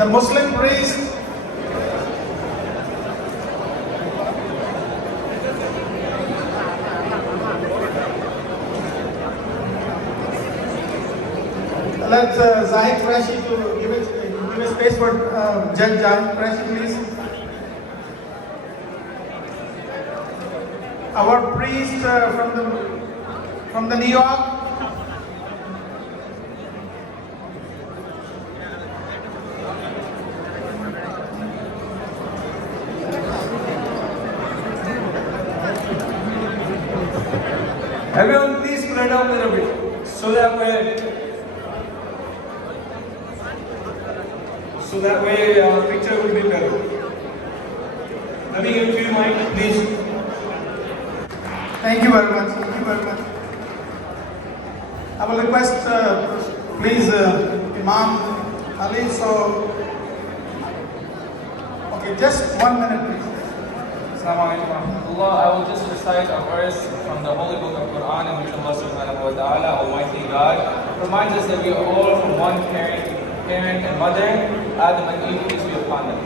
the Muslim priest. Let's Zahid Qureshi to give a space for Judge Zahid Qureshi, please. Our priest from the New York. Everyone, please spread out a little bit so that way our picture will be better. Let me give it to you, Mike, please. Thank you very much. Thank you very much. I will request, please, Imam Ali. Okay, just 1 minute, please. Assalamu alaikum wa rahmatullah. I will just recite a verse from the Holy Book of Quran in which Allah subhanahu wa ta'ala, Almighty God, reminds us that we are all from one parent and mother, Adam and Eve, peace be upon them.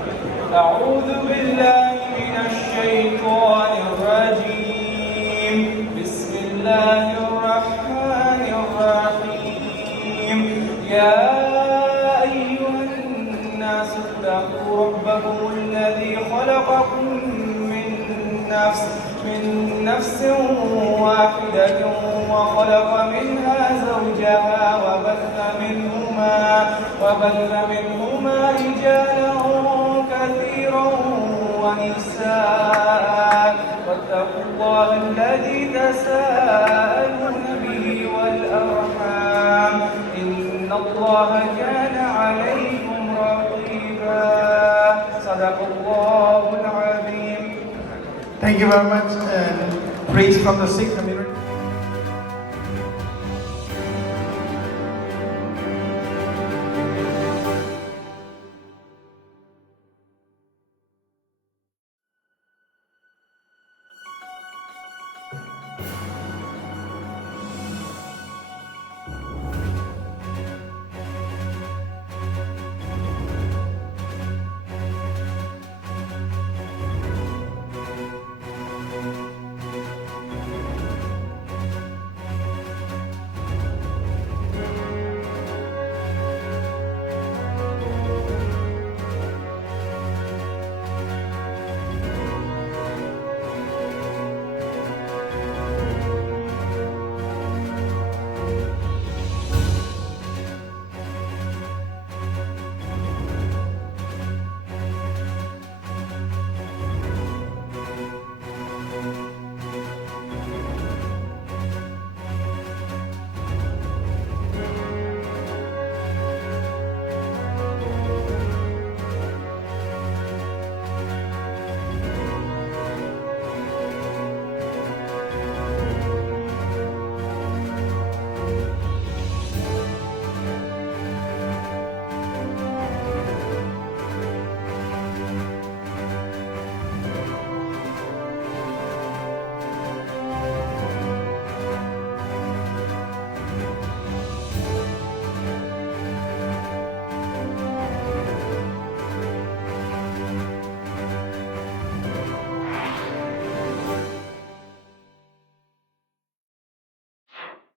أعوذ بالله من الشيطان الرجيم. بسم الله الرحمن الرحيم. يا أيها الناس اتقوا ربكم الذي خلقكم من نفس واحدة وخلق منها زوجها وبث منهما رجالا كثيرا ونساء واتقوا الله الذي تساءلون به والأرحام إن الله كان عليكم رقيبا صدق الله العظيم. Thank you very much. Praise from the Sikh community.